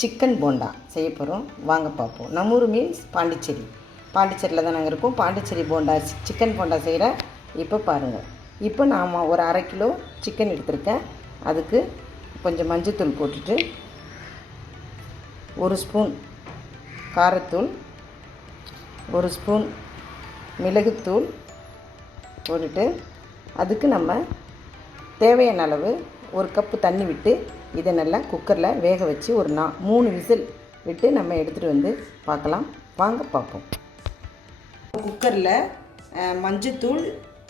Chicken bonda செய்ய போகிறோம். வாங்க பார்ப்போம். நம்ம ஊர் மீன்ஸ் பாண்டிச்சேரியில் தான் நாங்கள் இருக்கோம். பாண்டிச்சேரி போண்டா சிக்கன் போண்டா செய்கிற இப்போ பாருங்கள். இப்போ நாம் ஒரு 1/2 கிலோ சிக்கன் எடுத்திருக்கேன். அதுக்கு கொஞ்சம் மஞ்சத்தூள் போட்டுட்டு 1 ஸ்பூன் காரத்தூள், 1 ஸ்பூன் மிளகுத்தூள் போட்டுட்டு அதுக்கு நம்ம தேவையான அளவு 1 கப்பு தண்ணி விட்டு இதை நல்லா குக்கரில் வேக வச்சு ஒரு 3 விசில் விட்டு நம்ம எடுத்துகிட்டு வந்து பார்க்கலாம். வாங்க பார்ப்போம். குக்கரில் மஞ்சத்தூள்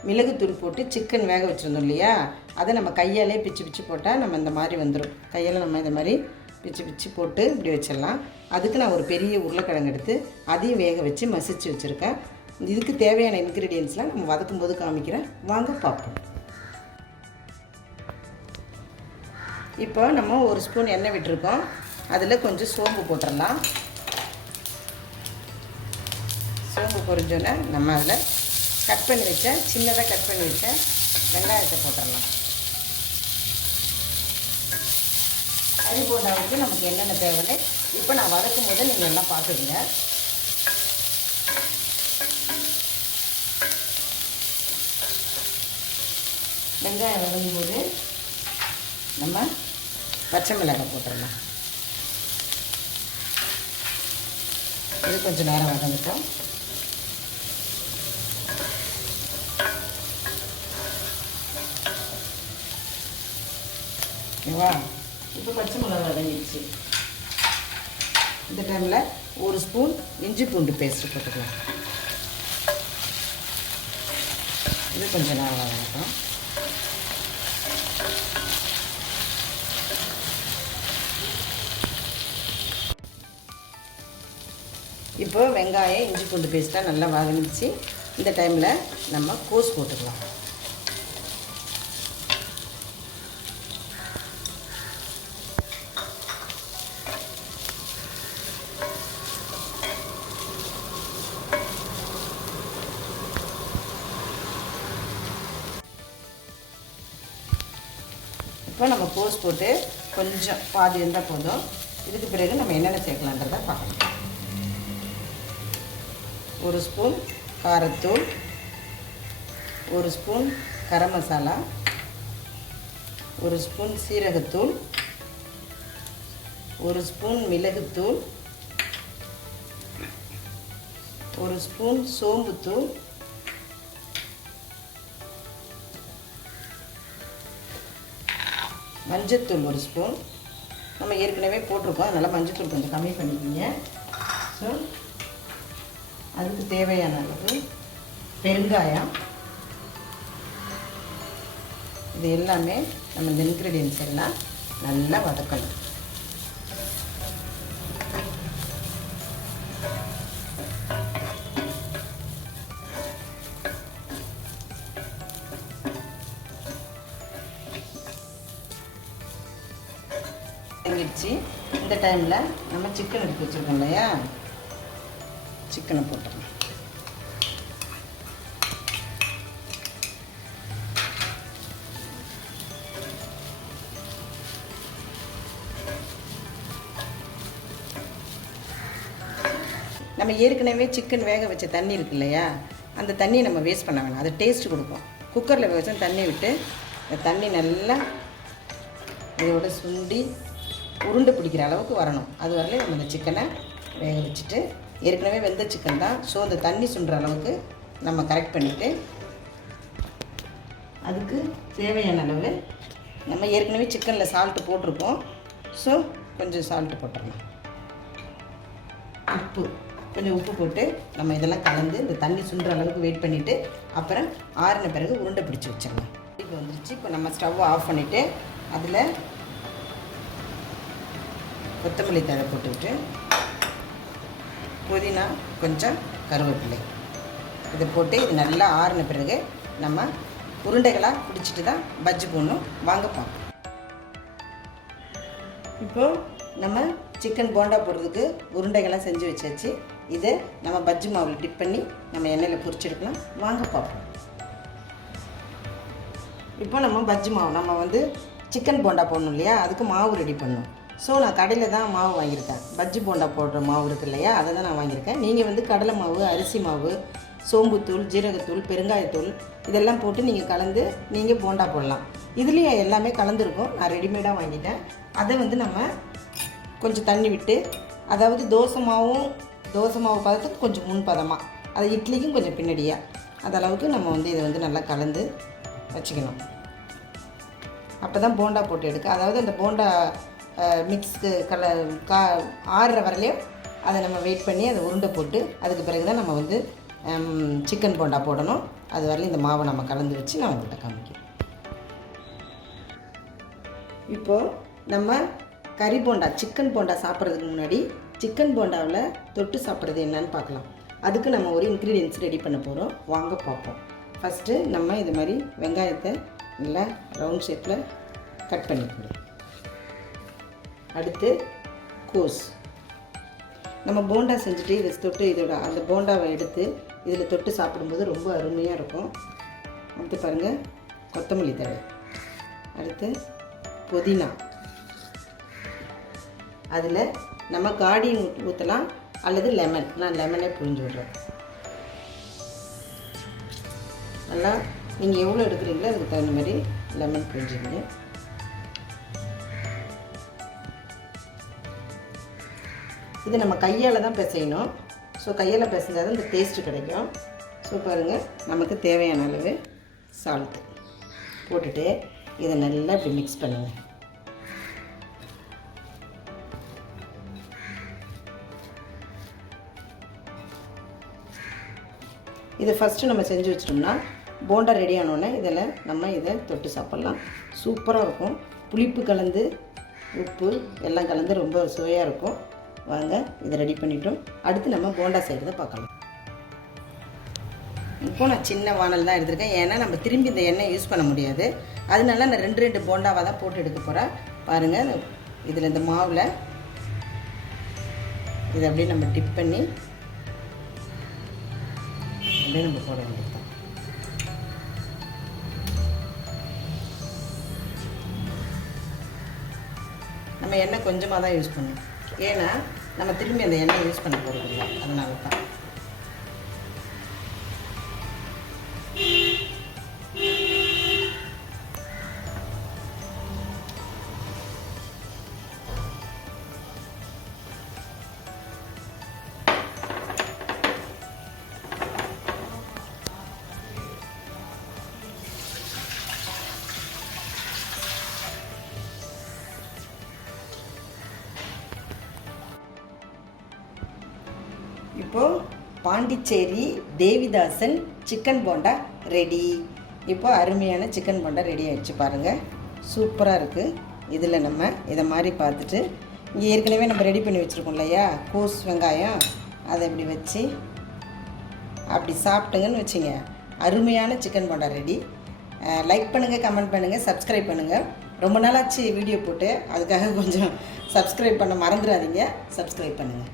மிளகுத்தூள் போட்டு சிக்கன் வேக வச்சுருந்தோம் இல்லையா, அதை நம்ம கையாலே பிச்சு போட்டால் நம்ம இந்த மாதிரி வந்துடும். கையால் நம்ம இந்த மாதிரி பிச்சு போட்டு இப்படி வச்சிடலாம். அதுக்கு நான் ஒரு பெரிய உருளைக்கிழங்கு எடுத்து அதையும் வேக வச்சு மசிச்சு வச்சுருக்கேன். இதுக்கு தேவையான இன்க்ரீடியன்ஸ்லாம் நம்ம வதக்கும் போது காமிக்கிறேன். வாங்க பார்ப்போம். இப்போ நம்ம 1 ஸ்பூன் எண்ணெய் விட்டுருக்கோம். அதில் கொஞ்சம் சோம்பு போட்டுடலாம். சோம்பு பொரிஞ்சோன்னே நம்ம அதில் சின்னதாக கட் பண்ணி வச்ச வெங்காயத்தை போட்டுடலாம். கறி போண்டாவுக்கு நமக்கு என்னென்ன தேவைன்னு இப்போ நான் வதக்கும் போது நீங்கள் எல்லாம் பார்த்துடுங்க. வெங்காயம் வதங்கும்போது நம்ம பச்சை மிளகாய் போட்டுடலாம். இது கொஞ்சம் நேரம் வதங்கட்டும். ஓகேவா? இப்போ பச்சை மிளகாய் வதங்கிடுச்சு. இந்த டைமில் 1 ஸ்பூன் இஞ்சி பூண்டு பேஸ்ட்டு போட்டுக்கலாம். இது கொஞ்சம் நேரம் வதங்கட்டும். இப்போ வெங்காயம் இஞ்சி பூண்டு பேஸ்ட்டாக நல்லா வதங்கிச்சு. இந்த டைமில் நம்ம கோஸ் போட்டுக்கலாம். இப்போ நம்ம கோஸ் போட்டு கொஞ்சம் பாதி இருந்தால் போதும். இதுக்கு பிறகு நம்ம என்னென்ன சேர்க்கலான்றதை பார்க்கலாம். 1 spoon காரத்தூள், 1 spoon garam masala, 1 spoon சீரகத்தூள், 1 ஸ்பூன் மிளகுத்தூள், 1 ஸ்பூன் சோம்புத்தூள், 1 மஞ்சத்தூள் 1 ஸ்பூன். நம்ம ஏற்கனவே போட்டிருக்கோம், அதனால் மஞ்சத்தூள் கொஞ்சம் கம்மி பண்ணிக்கிங்க. ஸோ அதுக்கு தேவையான அளவு பெருங்காயம். இது எல்லாமே நம்ம இந்த இன்க்ரீடியன்ஸ் எல்லாம் நல்லா வதக்கணும். இந்த டைமில் நம்ம சிக்கன் எடுத்து வச்சுருக்கோம் இல்லையா, சிக்கனை போட்டுறோம். நம்ம ஏற்கனவே சிக்கன் வேக வச்ச தண்ணி இருக்கு இல்லையா, அந்த தண்ணியை நம்ம வேஸ்ட் பண்ண வேணாம். அது டேஸ்ட்டு கொடுக்கும். குக்கரில் வேக வச்சா தண்ணி விட்டு இந்த தண்ணி நல்லா இதோட சுண்டி உருண்டை பிடிக்கிற அளவுக்கு வரணும். அது வரலையும் நம்ம இந்த சிக்கனை வேக வச்சுட்டு, ஏற்கனவே வெந்த சிக்கன் தான், ஸோ அந்த தண்ணி சுண்டுற அளவுக்கு நம்ம கரெக்ட் பண்ணிவிட்டு அதுக்கு தேவையான அளவு நம்ம ஏற்கனவே சிக்கனில் சால்ட்டு போட்டிருக்கோம். ஸோ கொஞ்சம் சால்ட்டு போட்டுடலாம். கொஞ்சம் உப்பு போட்டு நம்ம இதெல்லாம் கலந்து இந்த தண்ணி சுண்டுற அளவுக்கு வெயிட் பண்ணிவிட்டு அப்புறம் ஆறின பிறகு உருண்டை பிடிச்சி வச்சிடலாம். இப்போ வந்துருச்சு. இப்போ நம்ம ஸ்டவ்வை ஆஃப் பண்ணிவிட்டு அதில் கொத்தமல்லி தழை போட்டுக்கிட்டு புதினா கொஞ்சம் கருவேப்பிலை இதை போட்டு இது நல்லா ஆறின பிறகு நம்ம உருண்டைகளாக பிடிச்சிட்டு தான் பஜ்ஜி போடணும். வாங்க பார்ப்போம். இப்போது நம்ம சிக்கன் போண்டா போடுறதுக்கு உருண்டைகளாக செஞ்சு வச்சாச்சு. இதை நம்ம பஜ்ஜி மாவில் டிப் பண்ணி நம்ம எண்ணெயில் பொரிச்செடுக்கலாம். வாங்க பார்ப்போம். இப்போ நம்ம பஜ்ஜி மாவு நம்ம சிக்கன் போண்டா போடணும் இல்லையா, அதுக்கு மாவு ரெடி பண்ணணும். ஸோ நான் கடையில் தான் மாவு வாங்கியிருக்கேன். பஜ்ஜி போண்டா போடுற மாவு இருக்குது இல்லையா, அதை தான் நான் வாங்கியிருக்கேன். நீங்கள் வந்து கடலை மாவு, அரிசி மாவு, சோம்புத்தூள், ஜீரகத்தூள், பெருங்காயத்தூள் இதெல்லாம் போட்டு நீங்கள் கலந்து நீங்கள் போண்டா போடலாம். இதுலேயே எல்லாமே கலந்துருக்கும். நான் ரெடிமேடாக வாங்கிட்டேன். அதை வந்து நம்ம கொஞ்சம் தண்ணி விட்டு, அதாவது தோசை மாவு பதத்துக்கு கொஞ்சம் முன் பதமாக, அது இட்லிக்கும் கொஞ்சம் பின்னாடியாக அதளவுக்கு நம்ம வந்து இதை வந்து நல்லா கலந்து வச்சுக்கணும். அப்போ தான் போண்டா போட்டு எடுக்க, அதாவது அந்த போண்டா மிக்ஸு ஆறுற வரலையும் அதை நம்ம வெயிட் பண்ணி அதை உருண்டை போட்டு அதுக்கு பிறகு தான் நம்ம வந்து சிக்கன் போண்டா போடணும். அது வரலையும் இந்த மாவை நம்ம கலந்து வச்சு நான் உங்கள்கிட்ட காமிக்கிறேன். இப்போது நம்ம கறி போண்டா, சிக்கன் போண்டா சாப்பிட்றதுக்கு முன்னாடி சிக்கன் போண்டாவில் தொட்டு சாப்பிட்றது என்னன்னு பார்க்கலாம். அதுக்கு நம்ம ஒரு இன்க்ரீடியன்ஸ் ரெடி பண்ண போகிறோம். வாங்க பார்ப்போம். ஃபஸ்ட்டு நம்ம இது மாதிரி வெங்காயத்தை நல்லா ரவுண்ட் ஷேப்பில் கட் பண்ணிக்கணும். அடுத்து கோஸ், நம்ம போண்டா செஞ்சுட்டு இதை தொட்டு இதோட அந்த போண்டாவை எடுத்து இதில் தொட்டு சாப்பிடும்போது ரொம்ப அருமையாக இருக்கும். அடுத்து பாருங்கள், கொத்தமல்லி தழை, அடுத்து புதினா, அதில் நம்ம காடி ஊற்றலாம் அல்லது லெமன். நான் லெமனே புழிஞ்சு விட்றேன். நல்லா நீங்கள் எவ்வளோ எடுக்கிறீங்களோ அதுக்கு தகுந்த மாதிரி லெமன் புழிஞ்சுங்க. இது நம்ம கையால் தான் பிசையணும். ஸோ கையால் பிசைஞ்சால் தான் இந்த டேஸ்ட்டு கிடைக்கும். ஸோ பாருங்கள், நமக்கு தேவையான அளவு சால்ட்டு போட்டுட்டு இதை நல்லா இப்படி மிக்ஸ் பண்ணுங்கள். இதை ஃபஸ்ட்டு நம்ம செஞ்சு வச்சிட்டோம்னா போண்டா ரெடி ஆனோடனே இதில் நம்ம இதை தொட்டு சாப்பிட்லாம். சூப்பராக இருக்கும். புளிப்பு கலந்து உப்பு எல்லாம் கலந்து ரொம்ப சுவையாக இருக்கும். வாங்க, இதை ரெடி பண்ணிட்டோம். அடுத்து நம்ம போண்டா செய்கிறத பார்க்கலாம். இப்போது நான் சின்ன வானல் தான் எடுத்திருக்கேன். ஏன்னா நம்ம திரும்பி இந்த எண்ணெய் யூஸ் பண்ண முடியாது. அதனால நான் 2 போண்டாவாக தான் போட்டு எடுக்க போகிறேன். பாருங்கள், இதில் இந்த மாவில் இதை அப்படியே நம்ம டிப் பண்ணி அப்படியே நம்ம போட வேண்டியது. நம்ம எண்ணெய் கொஞ்சமாக தான் யூஸ் பண்ணணும். ஏன்னா நம்ம திரும்பி அந்த எண்ணெய் யூஸ் பண்ண போகிறதில்ல, அதனால தான். இப்போது பாண்டிச்சேரி தேவிதாசன் சிக்கன் போண்டா ரெடி. இப்போ அருமையான சிக்கன் போண்டா ரெடி ஆகிடுச்சு பாருங்கள். சூப்பராக இருக்குது. இதில் நம்ம இதை மாதிரி பார்த்துட்டு இங்கே ஏற்கனவே நம்ம ரெடி பண்ணி வச்சுருக்கோம் இல்லையா, கோஸ் வெங்காயம், அதை இப்படி வச்சு அப்படி சாப்பிட்டுங்கன்னு வச்சுங்க, அருமையான சிக்கன் போண்டா ரெடி. லைக் பண்ணுங்கள், கமெண்ட் பண்ணுங்கள், சப்ஸ்கிரைப் பண்ணுங்கள். ரொம்ப நாளாச்சு வீடியோ போட்டு, அதுக்காக கொஞ்சம் சப்ஸ்கிரைப் பண்ண மறந்துடாதீங்க. சப்ஸ்கிரைப் பண்ணுங்கள்.